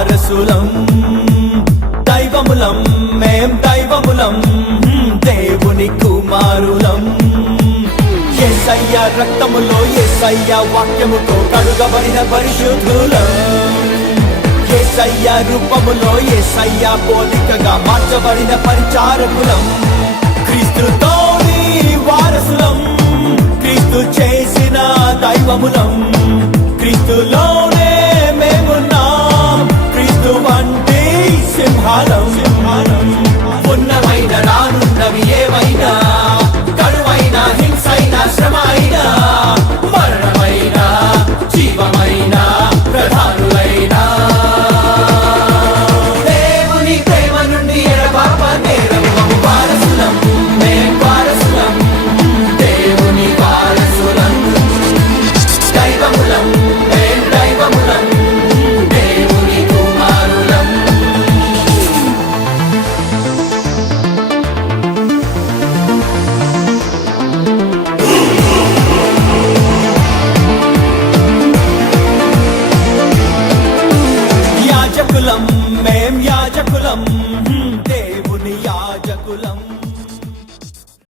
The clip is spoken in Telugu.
వారసులం, దైవములం మేం దైవములం, దేవుని కుమారులం. యేసయ్య రక్తములో యేసయ్య వాక్యముతో కడుగబడిన పరిశుద్ధులం. యేసయ్య రూపములో యేసయ్య పోలికగా మార్చబడిన పరిచారకులం. క్రీస్తుతోని వారసులం, క్రీస్తు చేసిన దైవములం, క్రీస్తులో